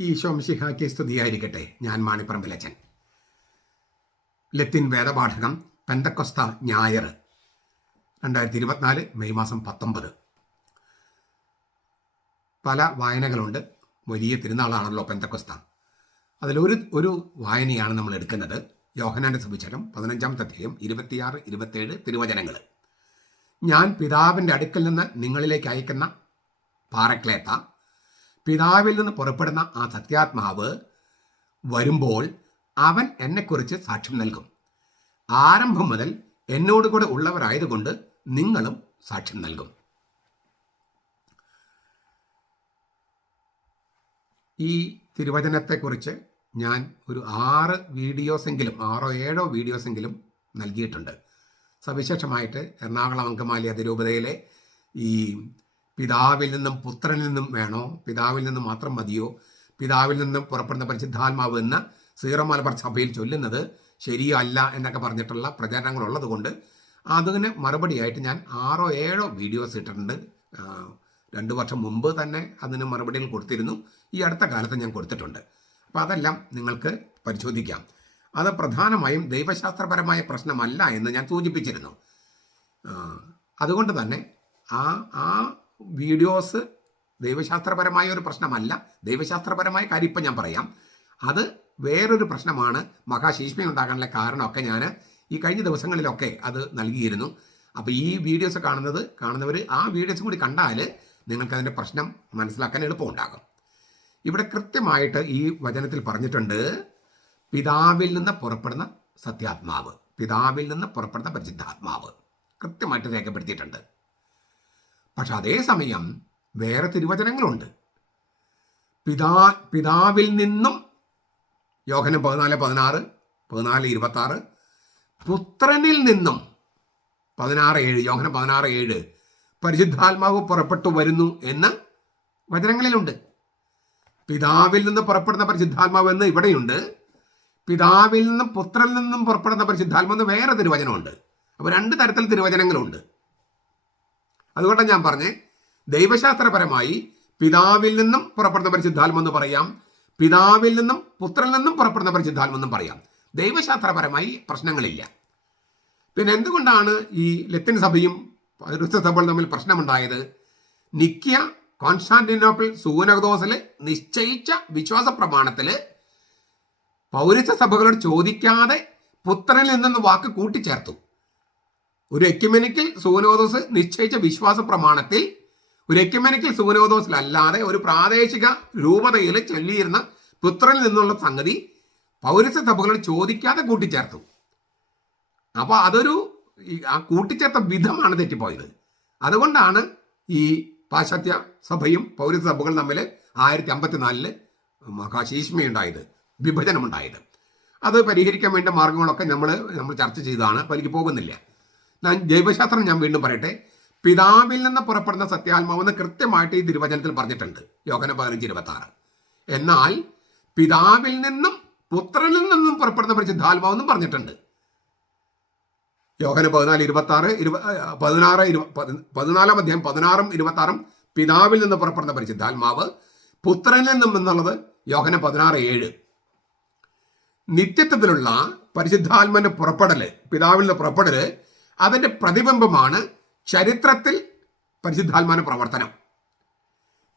ഈശോ മിശിഹായ്ക്ക് സ്തുതിയായിരിക്കട്ടെ ഞാൻ മാണിപ്പറമ്പിലച്ചൻ. ലത്തിൻ വേദപാഠകം പെന്തക്കൊസ്ത ഞായർ രണ്ടായിരത്തി ഇരുപത്തിനാല് മെയ് മാസം പത്തൊമ്പത്. പല വായനകളുണ്ട്. വലിയ തിരുനാളാണല്ലോ പെന്തക്കൊസ്ത. അതിലൊരു ഒരു വായനയാണ് നമ്മൾ എടുക്കുന്നത്. യോഹനാന്റെ സുവിശേഷം പതിനഞ്ചാം തധ്യം ഇരുപത്തിയാറ് ഇരുപത്തേഴ് തിരുവചനങ്ങൾ. ഞാൻ പിതാവിന്റെ അടുക്കൽ നിന്ന് നിങ്ങളിലേക്ക് അയക്കുന്ന പാറക്ലേത്ത പിതാവിൽ നിന്ന് പുറപ്പെടുന്ന ആ സത്യാത്മാവ് വരുമ്പോൾ അവൻ എന്നെക്കുറിച്ച് സാക്ഷ്യം നൽകും. ആരംഭം മുതൽ എന്നോട് കൂടെ ഉള്ളവരായതുകൊണ്ട് നിങ്ങളും സാക്ഷ്യം നൽകും. ഈ തിരുവചനത്തെക്കുറിച്ച് ഞാൻ ഒരു ആറ് വീഡിയോസെങ്കിലും ആറോ ഏഴോ വീഡിയോസെങ്കിലും നൽകിയിട്ടുണ്ട്. സവിശേഷമായിട്ട് എറണാകുളം അങ്കമാലി അതിരൂപതയിലെ ഈ പിതാവിൽ നിന്നും പുത്രനിൽ നിന്നും വേണോ? പിതാവിൽ നിന്നും മാത്രം മതിയോ? പിതാവിൽ നിന്നും പുറപ്പെടുന്ന പരിശുദ്ധാത്മാവ് എന്ന് സീറോ സഭയിൽ ചൊല്ലുന്നത് ശരിയല്ല എന്നൊക്കെ പറഞ്ഞിട്ടുള്ള പ്രചാരണങ്ങളുള്ളത് കൊണ്ട് അതിന് മറുപടിയായിട്ട് ഞാൻ ആറോ ഏഴോ വീഡിയോസ് ഇട്ടിട്ടുണ്ട്. രണ്ട് വർഷം മുമ്പ് തന്നെ അതിന് മറുപടികൾ കൊടുത്തിരുന്നു. ഈ അടുത്ത കാലത്ത് ഞാൻ കൊടുത്തിട്ടുണ്ട്. അപ്പോൾ അതെല്ലാം നിങ്ങൾക്ക് പരിശോധിക്കാം. അത് പ്രധാനമായും ദൈവശാസ്ത്രപരമായ പ്രശ്നമല്ല എന്ന് ഞാൻ സൂചിപ്പിച്ചിരുന്നു. അതുകൊണ്ട് തന്നെ ആ ആ വീഡിയോസ് ദൈവശാസ്ത്രപരമായ ഒരു പ്രശ്നമല്ല. ദൈവശാസ്ത്രപരമായ കാര്യം ഇപ്പം ഞാൻ പറയാം. അത് വേറൊരു പ്രശ്നമാണ്. മഹാശീഷ്മ ഉണ്ടാകാനുള്ള കാരണമൊക്കെ ഞാൻ ഈ കഴിഞ്ഞ ദിവസങ്ങളിലൊക്കെ അത് നൽകിയിരുന്നു. അപ്പോൾ ഈ വീഡിയോസ് കാണുന്നത് കാണുന്നവർ ആ വീഡിയോസും കൂടി കണ്ടാൽ നിങ്ങൾക്ക് അതിന്റെ പ്രശ്നം മനസ്സിലാക്കാൻ എളുപ്പമുണ്ടാകും. ഇവിടെ കൃത്യമായിട്ട് ഈ വചനത്തിൽ പറഞ്ഞിട്ടുണ്ട് പിതാവിൽ നിന്ന് പുറപ്പെടുന്ന സത്യാത്മാവ് പിതാവിൽ നിന്ന് പുറപ്പെടുന്ന പരിശുദ്ധാത്മാവ്. കൃത്യമായിട്ട് രേഖപ്പെടുത്തിയിട്ടുണ്ട്. പക്ഷെ അതേസമയം വേറെ തിരുവചനങ്ങളുണ്ട്. പിതാ പിതാവിൽ നിന്നും യോഹനം പതിനാല് പതിനാറ് പതിനാല് ഇരുപത്തി ആറ് പുത്രനിൽ നിന്നും പതിനാറ് ഏഴ് യോഹനം പതിനാറ് ഏഴ് പരിശുദ്ധാത്മാവ് പുറപ്പെട്ടു വരുന്നു എന്ന് വചനങ്ങളിലുണ്ട്. പിതാവിൽ നിന്ന് പുറപ്പെടുന്ന പരിശുദ്ധാത്മാവ് എന്ന് ഇവിടെയുണ്ട്. പിതാവിൽ നിന്നും പുത്രനിൽ നിന്നും പുറപ്പെടുന്ന പരിശുദ്ധാത്മാവ് എന്ന് വേറെ തിരുവചനമുണ്ട്. അപ്പോൾ രണ്ട് തരത്തിൽ തിരുവചനങ്ങളുണ്ട്. അതുകൊണ്ടാണ് ഞാൻ പറഞ്ഞേ ദൈവശാസ്ത്രപരമായി പിതാവിൽ നിന്നും പുറപ്പെടുന്ന പരിശുദ്ധാത്മെന്ന് പറയാം പിതാവിൽ നിന്നും പുത്രനിൽ നിന്നും പുറപ്പെടുന്ന പരിശുദ്ധാത്മെന്നും പറയാം. ദൈവശാസ്ത്രപരമായി പ്രശ്നങ്ങളില്ല. പിന്നെ എന്തുകൊണ്ടാണ് ഈ ലത്തിൻ സഭയും സഭകളും തമ്മിൽ പ്രശ്നമുണ്ടായത്? നിക്കിയ കോൺസ്റ്റാന്റിനോപ്പിൾ സൂനകദോസിൽ നിശ്ചയിച്ച വിശ്വാസ പ്രമാണത്തിൽ പൗരസഭകളോട് സഭകളോട് ചോദിക്കാതെ പുത്രനിൽ നിന്നെന്ന് വാക്ക് കൂട്ടിച്ചേർത്തു. ഒരു എക്യുമെനിക്കൽ സൂനോദോസ് നിശ്ചയിച്ച വിശ്വാസ പ്രമാണത്തിൽ ഒരു എക്യുമെനിക്കൽ സൂനോദോസിലല്ലാതെ ഒരു പ്രാദേശിക രൂപതയിൽ ചൊല്ലിയിരുന്ന പുത്രനിൽ നിന്നുള്ള സംഗതി പൗരസ്യ സഭകളോട് ചോദിക്കാതെ കൂട്ടിച്ചേർത്തു. അപ്പോൾ അതൊരു ആ കൂട്ടിച്ചേർത്ത വിധമാണ് തെറ്റിപ്പോയത്. അതുകൊണ്ടാണ് ഈ പാശ്ചാത്യ സഭയും പൗരസ്യ സഭകൾ തമ്മിൽ ആയിരത്തി അമ്പത്തിനാലിൽ മഹാശീഷ്മയുണ്ടായത് വിഭജനമുണ്ടായത്. അത് പരിഹരിക്കാൻ വേണ്ട മാർഗങ്ങളൊക്കെ നമ്മൾ നമ്മൾ ചർച്ച ചെയ്തതാണ്. അപ്പോൾ എനിക്ക് പോകുന്നില്ല. ഞാൻ ജൈവശാസ്ത്രം ഞാൻ വീണ്ടും പറയട്ടെ. പിതാവിൽ നിന്ന് പുറപ്പെടുന്ന സത്യാത്മാവെന്ന് കൃത്യമായിട്ട് ഈ തിരുവചനത്തിൽ പറഞ്ഞിട്ടുണ്ട്. യോഗന പതിനഞ്ച് ഇരുപത്തി ആറ് എന്നാൽ പിതാവിൽ നിന്നും പുത്രനിൽ നിന്നും പുറപ്പെടുന്ന പരിശുദ്ധാത്മാവെന്നും പറഞ്ഞിട്ടുണ്ട്. യോഹന പതിനാല് ഇരുപത്തി ആറ് ഇരുപ പതിനാറ് ഇരു പതി- പതിനാലാം അധ്യായം പതിനാറും ഇരുപത്തി ആറും പിതാവിൽ നിന്ന് പുറപ്പെടുന്ന പരിശുദ്ധാത്മാവ് പുത്രനിൽ നിന്നും എന്നുള്ളത് യോഹന പതിനാറ് ഏഴ്. നിത്യത്വത്തിലുള്ള പരിശുദ്ധാത്മന്റെ പുറപ്പെടൽ പിതാവിൽ നിന്ന് പുറപ്പെടൽ അതിന്റെ പ്രതിബിംബമാണ് ചരിത്രത്തിൽ പരിശുദ്ധാത്മാന പ്രവർത്തനം.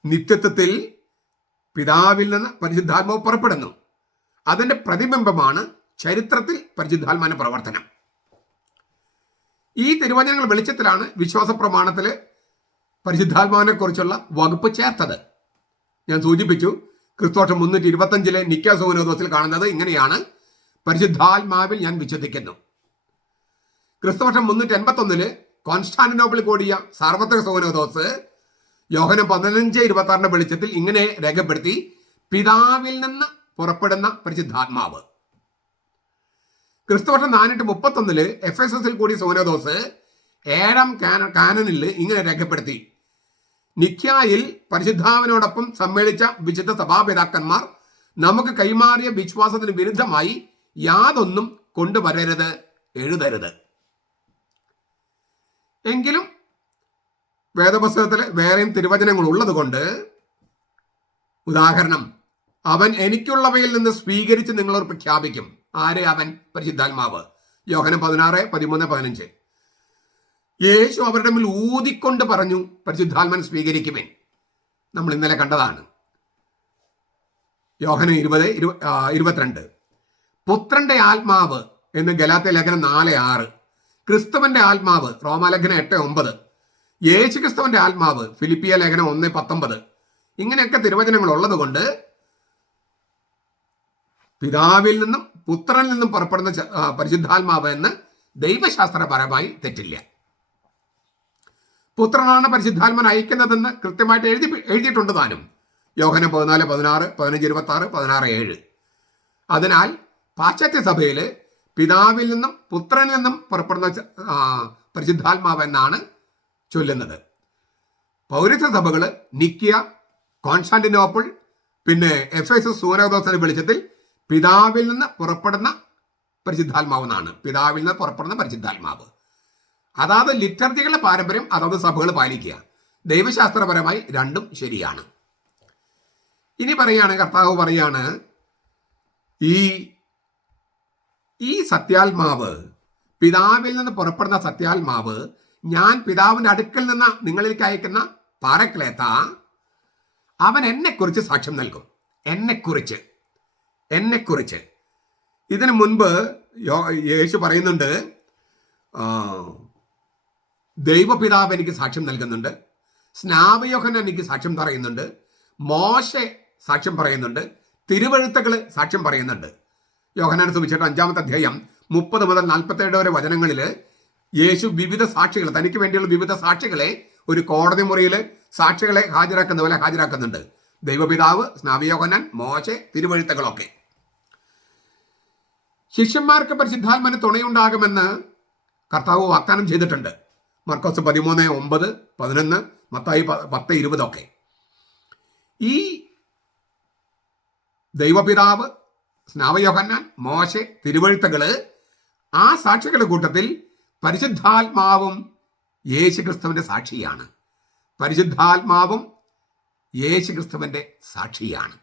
നിത്യത്വത്തിൽ പിതാവിൽ നിന്ന് പരിശുദ്ധാത്മാവ് പുറപ്പെടുന്നു. അതിന്റെ പ്രതിബിംബമാണ് ചരിത്രത്തിൽ പരിശുദ്ധാത്മാന പ്രവർത്തനം. ഈ തിരുവചനങ്ങൾ വെളിച്ചത്തിലാണ് വിശ്വാസ പ്രമാണത്തിൽ പരിശുദ്ധാത്മാവിനെ കുറിച്ചുള്ള വകുപ്പ് ചേർത്തത്. ഞാൻ സൂചിപ്പിച്ചു ക്രിസ്തോഷം മുന്നൂറ്റി ഇരുപത്തഞ്ചിലെ നിക്കാസോനോദോസിൽ കാണുന്നത് ഇങ്ങനെയാണ്. പരിശുദ്ധാത്മാവിൽ ഞാൻ വിശ്വസിക്കുന്നു. ക്രിസ്തോഷം മുന്നൂറ്റി എൺപത്തൊന്നിൽ കോൺസ്റ്റാന്റിനോപ്പിൾ കൂടിയ സാർവത്രിക സോനോദോസ് യോഹനം പതിനഞ്ച് ഇരുപത്തി ആറിന്റെ വെളിച്ചത്തിൽ ഇങ്ങനെ രേഖപ്പെടുത്തി പിതാവിൽ നിന്ന് പുറപ്പെടുന്ന പരിശുദ്ധാത്മാവ്. ക്രിസ്തുവർഷം നാനൂറ്റി മുപ്പത്തൊന്നിൽ എഫ് എസ് എസിൽ കൂടി സോനോദോസ് ഏഴാം കാന കാനനിൽ ഇങ്ങനെ രേഖപ്പെടുത്തി നിഖ്യായിൽ പരിശുദ്ധാവിനോടൊപ്പം സമ്മേളിച്ച വിശുദ്ധ സഭാപിതാക്കന്മാർ നമുക്ക് കൈമാറിയ വിശ്വാസത്തിന് വിരുദ്ധമായി യാതൊന്നും കൊണ്ടുവരരുത് എഴുതരുത്. എങ്കിലും വേദപുസ്തകത്തിൽ വേറെയും തിരുവചനങ്ങൾ ഉള്ളത് കൊണ്ട് ഉദാഹരണം അവൻ എനിക്കുള്ളവയിൽ നിന്ന് സ്വീകരിച്ച് നിങ്ങളോട് പ്രഖ്യാപിക്കും. ആരെ അവൻ? പരിശുദ്ധാത്മാവ്. യോഹനം പതിനാറ് പതിമൂന്ന് പതിനഞ്ച്. യേശു അവരുടെ മുന്നിൽ ഊതിക്കൊണ്ട് പറഞ്ഞു പരിശുദ്ധാത്മൻ സ്വീകരിക്കുമേ നമ്മൾ ഇന്നലെ കണ്ടതാണ്. യോഹനം ഇരുപത് ഇരുപത്തിരണ്ട്. പുത്രന്റെ ആത്മാവ് എന്ന് ഗലാത്തെ ലേഖനം നാല് ആറ്. ക്രിസ്തുവന്റെ ആത്മാവ് റോമാലേഖനം എട്ട് ഒമ്പത്. യേശു ക്രിസ്തുവന്റെ ആത്മാവ് ഫിലിപ്പിയ ലേഖനം ഒന്ന് പത്തൊമ്പത്. ഇങ്ങനെയൊക്കെ തിരുവചനങ്ങൾ ഉള്ളതുകൊണ്ട് പിതാവിൽ നിന്നും പുത്രനിൽ നിന്നും പുറപ്പെടുന്ന പരിശുദ്ധാത്മാവ് എന്ന് ദൈവശാസ്ത്രപരമായി തെറ്റില്ല. പുത്രനാണ് പരിശുദ്ധാത്മൻ അയക്കുന്നതെന്ന് കൃത്യമായിട്ട് എഴുതി എഴുതിയിട്ടുണ്ട് താനും. യോഹന പതിനാല് പതിനാറ് പതിനഞ്ച് ഇരുപത്തി ആറ് പതിനാറ് ഏഴ്. അതിനാൽ പാശ്ചാത്യ സഭയിൽ പിതാവിൽ നിന്നും പുത്രനിൽ നിന്നും പുറപ്പെടുന്ന പരിശുദ്ധാത്മാവെന്നാണ് ചൊല്ലുന്നത്. പൗരത്വ സഭകൾ നിക്കിയ കോൺസ്റ്റാന്റിനോപ്പിൾ പിന്നെ എഫ് എസ് സൂനോദോസിന്റെ വെളിച്ചത്തിൽ പിതാവിൽ നിന്ന് പുറപ്പെടുന്ന പരിശുദ്ധാത്മാവ് എന്നാണ്. പിതാവിൽ നിന്ന് പുറപ്പെടുന്ന പരിശുദ്ധാത്മാവ്. അതാത് ലിറ്റർജികളുടെ പാരമ്പര്യം അതാത് സഭകൾ പാലിക്കുക. ദൈവശാസ്ത്രപരമായി രണ്ടും ശരിയാണ്. ഇനി പറയാണ് കർത്താവ് പറയാണ് ഈ ഈ സത്യാത്മാവ് പിതാവിൽ നിന്ന് പുറപ്പെടുന്ന സത്യാത്മാവ് ഞാൻ പിതാവിന്റെ അടുക്കൽ നിന്ന് നിങ്ങളിലേക്ക് അയക്കുന്ന പാരക്ലേത്ത അവൻ എന്നെക്കുറിച്ച് സാക്ഷ്യം നൽകും. എന്നെക്കുറിച്ച്. എന്നെക്കുറിച്ച്. ഇതിനു മുൻപ് യേശു പറയുന്നുണ്ട് ദൈവപിതാവ് എനിക്ക് സാക്ഷ്യം നൽകുന്നുണ്ട്. സ്നാപയോഹൻ എനിക്ക് സാക്ഷ്യം പറയുന്നുണ്ട്. മോശ സാക്ഷ്യം പറയുന്നുണ്ട്. തിരുവഴുത്തുകൾ സാക്ഷ്യം പറയുന്നുണ്ട്. യോഹനാൻ സുവിശേഷം അഞ്ചാമത്തെ അധ്യായം മുപ്പത് മുതൽ നാൽപ്പത്തേഴ് വരെ വചനങ്ങളിൽ യേശു വിവിധ സാക്ഷികൾ തനിക്ക് വേണ്ടിയുള്ള വിവിധ സാക്ഷികളെ ഒരു കോടതി മുറിയിൽ സാക്ഷികളെ ഹാജരാക്കുന്ന പോലെ ഹാജരാക്കുന്നുണ്ട്. ദൈവപിതാവ് സ്നാവിയോഹനൻ മോശെ തിരുവഴുത്തകളൊക്കെ. ശിഷ്യന്മാർക്ക് പരിശുദ്ധാത്മന് തുണയുണ്ടാകുമെന്ന് കർത്താവ് വാഗ്ദാനം ചെയ്തിട്ടുണ്ട്. മർക്കോസ് പതിമൂന്ന് ഒമ്പത് പതിനൊന്ന് മത്തായി പത്ത് ഇരുപതൊക്കെ. ഈ ദൈവപിതാവ് സ്നാവയോഹന്നാൻ മോശെ തിരുവഴുത്തകൾ ആ സാക്ഷികളുടെ കൂട്ടത്തിൽ പരിശുദ്ധാത്മാവും യേശുക്രിസ്തുവിന്റെ സാക്ഷിയാണ്. പരിശുദ്ധാത്മാവും യേശുക്രിസ്തുവിന്റെ സാക്ഷിയാണ്.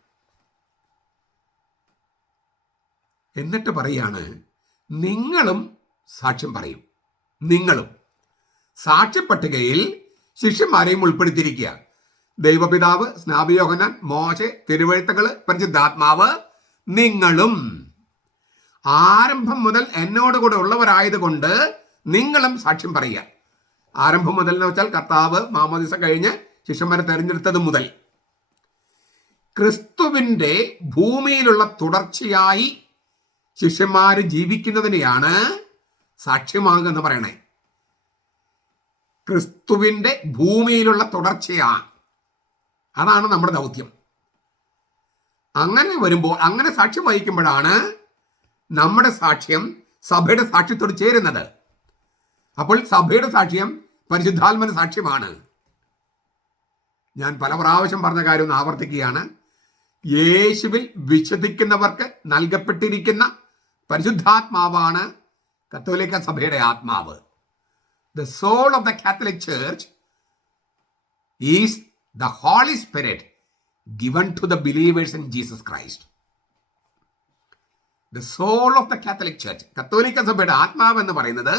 എന്നിട്ട് പറയാണ് നിങ്ങളും സാക്ഷ്യം പറയും. നിങ്ങളും. സാക്ഷ്യപ്പട്ടികയിൽ ശിഷ്യന്മാരെയും ഉൾപ്പെടുത്തിയിരിക്കുക. ദൈവപിതാവ് സ്നാപിയോഹനൻ മോശെ തിരുവഴുത്തകൾ പരിശുദ്ധാത്മാവ് നിങ്ങളും. ആരംഭം മുതൽ എന്നോട് കൂടെ ഉള്ളവരായതുകൊണ്ട് നിങ്ങളും സാക്ഷ്യം പറയുക. ആരംഭം മുതൽ എന്ന് വെച്ചാൽ കർത്താവ് മാമോദിസ കഴിഞ്ഞ് ശിഷ്യന്മാരെ തെരഞ്ഞെടുത്തത് മുതൽ. ക്രിസ്തുവിന്റെ ഭൂമിയിലുള്ള തുടർച്ചയായി ശിഷ്യന്മാര് ജീവിക്കുന്നതിനെയാണ് എന്ന് പറയണേ. ക്രിസ്തുവിന്റെ ഭൂമിയിലുള്ള തുടർച്ചയാണ്. അതാണ് നമ്മുടെ ദൗത്യം. അങ്ങനെ വരുമ്പോൾ അങ്ങനെ സാക്ഷ്യം വഹിക്കുമ്പോഴാണ് നമ്മുടെ സാക്ഷ്യം സഭയുടെ സാക്ഷ്യത്തോട് ചേരുന്നത്. അപ്പോൾ സഭയുടെ സാക്ഷ്യം പരിശുദ്ധാത്മന സാക്ഷ്യമാണ്. ഞാൻ പല പ്രാവശ്യം പറഞ്ഞ കാര്യം ഒന്ന് ആവർത്തിക്കുകയാണ്. യേശുവിൽ വിശ്വസിക്കുന്നവർക്ക് നൽകപ്പെട്ടിരിക്കുന്ന പരിശുദ്ധാത്മാവാണ് കത്തോലിക്ക സഭയുടെ ആത്മാവ്. The soul of the Catholic church is the Holy Spirit given to the believers in Jesus Christ the soul of the Catholic church കത്തോലിക്ക സഭയുടെ ആത്മാവ് എന്ന് പറയുന്നത്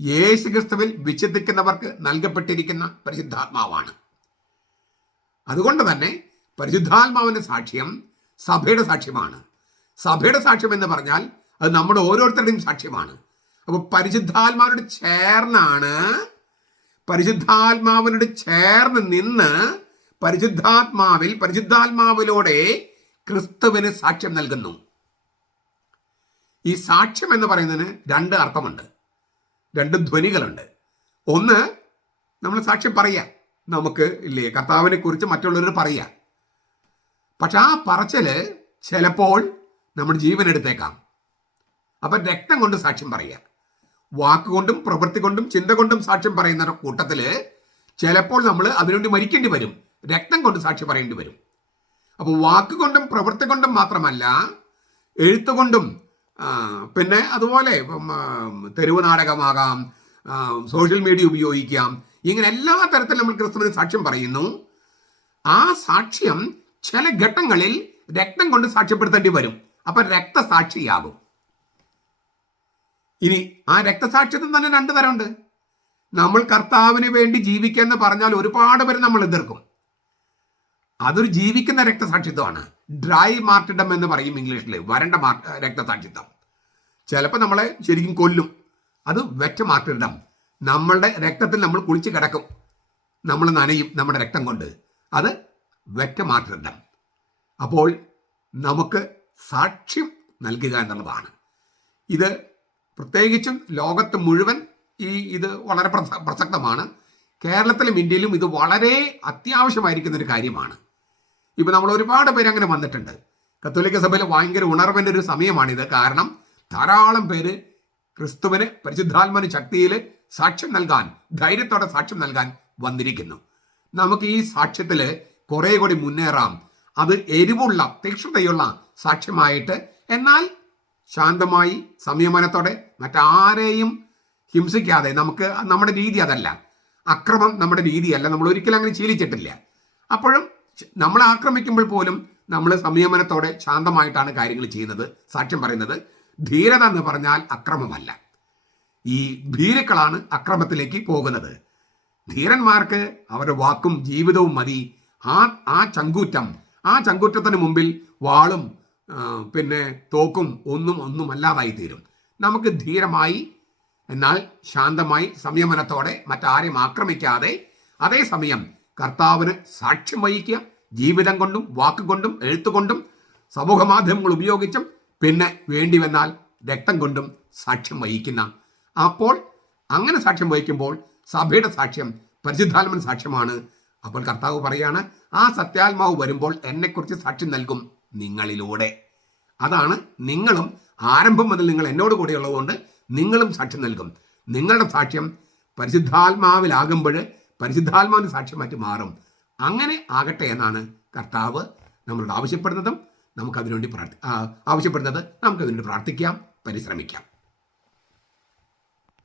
യേശു ക്രിസ്തുവിൽ വിശ്വസിക്കുന്നവർക്ക് നൽകപ്പെട്ടിരിക്കുന്ന പരിശുദ്ധാത്മാവാണ്. അതുകൊണ്ട് തന്നെ പരിശുദ്ധാത്മാവിന്റെ സാക്ഷ്യം സഭയുടെ സാക്ഷ്യമാണ്. സഭയുടെ സാക്ഷ്യം എന്ന് പറഞ്ഞാൽ അത് നമ്മുടെ ഓരോരുത്തരുടെയും സാക്ഷ്യമാണ്. അപ്പോൾ പരിശുദ്ധാത്മാവിനോട് ചേർന്നാണ് പരിശുദ്ധാത്മാവിനോട് ചേർന്ന് നിന്ന് പരിശുദ്ധാത്മാവിൽ പരിശുദ്ധാത്മാവിലൂടെ ക്രിസ്തുവിന് സാക്ഷ്യം നൽകുന്നു. ഈ സാക്ഷ്യം എന്ന് പറയുന്നതിന് രണ്ട് അർത്ഥമുണ്ട്. രണ്ട് ധ്വനികളുണ്ട്. ഒന്ന് നമ്മൾ സാക്ഷ്യം പറയാം. നമുക്ക് ഇല്ലേ കർത്താവിനെ കുറിച്ച് മറ്റുള്ളവർ പറയാം. പക്ഷെ ആ പറച്ചിൽ ചിലപ്പോൾ നമ്മൾ ജീവൻ എടുത്തേക്കാം. അപ്പം രക്തം കൊണ്ട് സാക്ഷ്യം പറയുക വാക്കുകൊണ്ടും പ്രവൃത്തി കൊണ്ടും ചിന്ത കൊണ്ടും സാക്ഷ്യം പറയുന്ന കൂട്ടത്തിൽ ചിലപ്പോൾ നമ്മൾ അതിനുവേണ്ടി മരിക്കേണ്ടി വരും. രക്തം കൊണ്ട് സാക്ഷി പറയേണ്ടി വരും. അപ്പോൾ വാക്കുകൊണ്ടും പ്രവൃത്തി കൊണ്ടും മാത്രമല്ല എഴുത്തുകൊണ്ടും പിന്നെ അതുപോലെ ഇപ്പം, തെരുവ് നാടകമാകാം സോഷ്യൽ മീഡിയ ഉപയോഗിക്കാം ഇങ്ങനെ എല്ലാ തരത്തിലും നമ്മൾ ക്രിസ്തുവിന് സാക്ഷ്യം പറയുന്നു. ആ സാക്ഷ്യം ചില ഘട്ടങ്ങളിൽ രക്തം കൊണ്ട് സാക്ഷ്യപ്പെടുത്തേണ്ടി വരും. അപ്പൊ രക്തസാക്ഷിയാകും. ഇനി ആ രക്തസാക്ഷ്യത്തിന് തന്നെ രണ്ട് തരമുണ്ട്. നമ്മൾ കർത്താവിന് വേണ്ടി ജീവിക്കുക പറഞ്ഞാൽ ഒരുപാട് പേര് നമ്മൾ എതിർക്കും. അതൊരു ജീവിക്കുന്ന രക്തസാക്ഷിത്വമാണ്. ഡ്രൈ മാർട്ടിഡം എന്ന് പറയും ഇംഗ്ലീഷിൽ വരണ്ട രക്തസാക്ഷിത്വം. ചിലപ്പോൾ നമ്മളെ ശരിക്കും കൊല്ലും. അത് വെറ്റ മാർട്ടിഡം നമ്മളുടെ രക്തത്തിൽ നമ്മൾ കുളിച്ച് കിടക്കും. നമ്മൾ നനയും നമ്മുടെ രക്തം കൊണ്ട്. അത് വെറ്റ മാർട്ടിഡം അപ്പോൾ നമുക്ക് സാക്ഷ്യം നൽകുക എന്നുള്ളതാണ്. ഇത് പ്രത്യേകിച്ചും ലോകത്ത് മുഴുവൻ ഈ ഇത് വളരെ പ്രസക്തമാണ്. കേരളത്തിലും ഇന്ത്യയിലും ഇത് വളരെ അത്യാവശ്യമായിരിക്കുന്ന ഒരു കാര്യമാണ്. ഇപ്പൊ നമ്മൾ ഒരുപാട് പേര് അങ്ങനെ വന്നിട്ടുണ്ട്. കത്തോലിക്ക സഭയിൽ ഭയങ്കര ഉണർവിന്റെ ഒരു സമയമാണിത്. കാരണം ധാരാളം പേര് ക്രിസ്തുവിന് പരിശുദ്ധാത്മന് ശക്തിയിൽ സാക്ഷ്യം നൽകാൻ ധൈര്യത്തോടെ സാക്ഷ്യം നൽകാൻ വന്നിരിക്കുന്നു. നമുക്ക് ഈ സാക്ഷ്യത്തിൽ കുറേ കൂടി മുന്നേറാം. അത് എരിവുള്ള തീക്ഷ്ണതയുള്ള സാക്ഷ്യമായിട്ട് എന്നാൽ ശാന്തമായി സംയമനത്തോടെ മറ്റാരെയും ഹിംസിക്കാതെ നമുക്ക് നമ്മുടെ രീതി അതല്ല. അക്രമം നമ്മുടെ രീതിയല്ല. നമ്മൾ ഒരിക്കലും അങ്ങനെ ശീലിച്ചിട്ടില്ല. അപ്പോഴും നമ്മളെ ആക്രമിക്കുമ്പോൾ പോലും നമ്മൾ സംയമനത്തോടെ ശാന്തമായിട്ടാണ് കാര്യങ്ങൾ ചെയ്യുന്നത്. സാക്ഷ്യം പറയുന്നത് ധീരത എന്ന് പറഞ്ഞാൽ അക്രമമല്ല. ഈ ഭീരുക്കളാണ് അക്രമത്തിലേക്ക് പോകുന്നത്. ധീരന്മാർക്ക് അവരുടെ വാക്കും ജീവിതവും മതി. ആ ആ ചങ്കൂറ്റം ആ ചങ്കൂറ്റത്തിന് മുമ്പിൽ വാളും പിന്നെ തോക്കും ഒന്നും ഒന്നും അല്ലാതായി തീരും. നമുക്ക് ധീരമായി എന്നാൽ ശാന്തമായി സംയമനത്തോടെ മറ്റാരെയും ആക്രമിക്കാതെ അതേസമയം കർത്താവിന് സാക്ഷ്യം വഹിക്കുക ജീവിതം കൊണ്ടും വാക്കുകൊണ്ടും എഴുത്തുകൊണ്ടും സമൂഹ മാധ്യമങ്ങൾ ഉപയോഗിച്ചും പിന്നെ വേണ്ടി വന്നാൽ രക്തം കൊണ്ടും സാക്ഷ്യം വഹിക്കുന്ന. അപ്പോൾ അങ്ങനെ സാക്ഷ്യം വഹിക്കുമ്പോൾ സഭയുടെ സാക്ഷ്യം പരിശുദ്ധാത്മൻ സാക്ഷ്യമാണ്. അപ്പോൾ കർത്താവ് പറയാണ് ആ സത്യാത്മാവ് വരുമ്പോൾ എന്നെക്കുറിച്ച് സാക്ഷ്യം നൽകും നിങ്ങളിലൂടെ. അതാണ് നിങ്ങളും ആരംഭം മുതൽ നിങ്ങൾ എന്നോട് കൂടെ ഉള്ളതുകൊണ്ട് നിങ്ങളും സാക്ഷ്യം നൽകും. നിങ്ങളുടെ സാക്ഷ്യം പരിശുദ്ധാത്മാവിലാകുമ്പോൾ പരിശുദ്ധാത്മാവിന് സാക്ഷ്യമായിട്ട് മാറും. അങ്ങനെ ആകട്ടെ എന്നാണ് കർത്താവ് നമ്മളോട് ആവശ്യപ്പെടുന്നതും നമുക്കതിനുവേണ്ടി പ്രാർത്ഥി ആവശ്യപ്പെടുന്നത് നമുക്കതിനുവേണ്ടി പ്രാർത്ഥിക്കാം പരിശ്രമിക്കാം.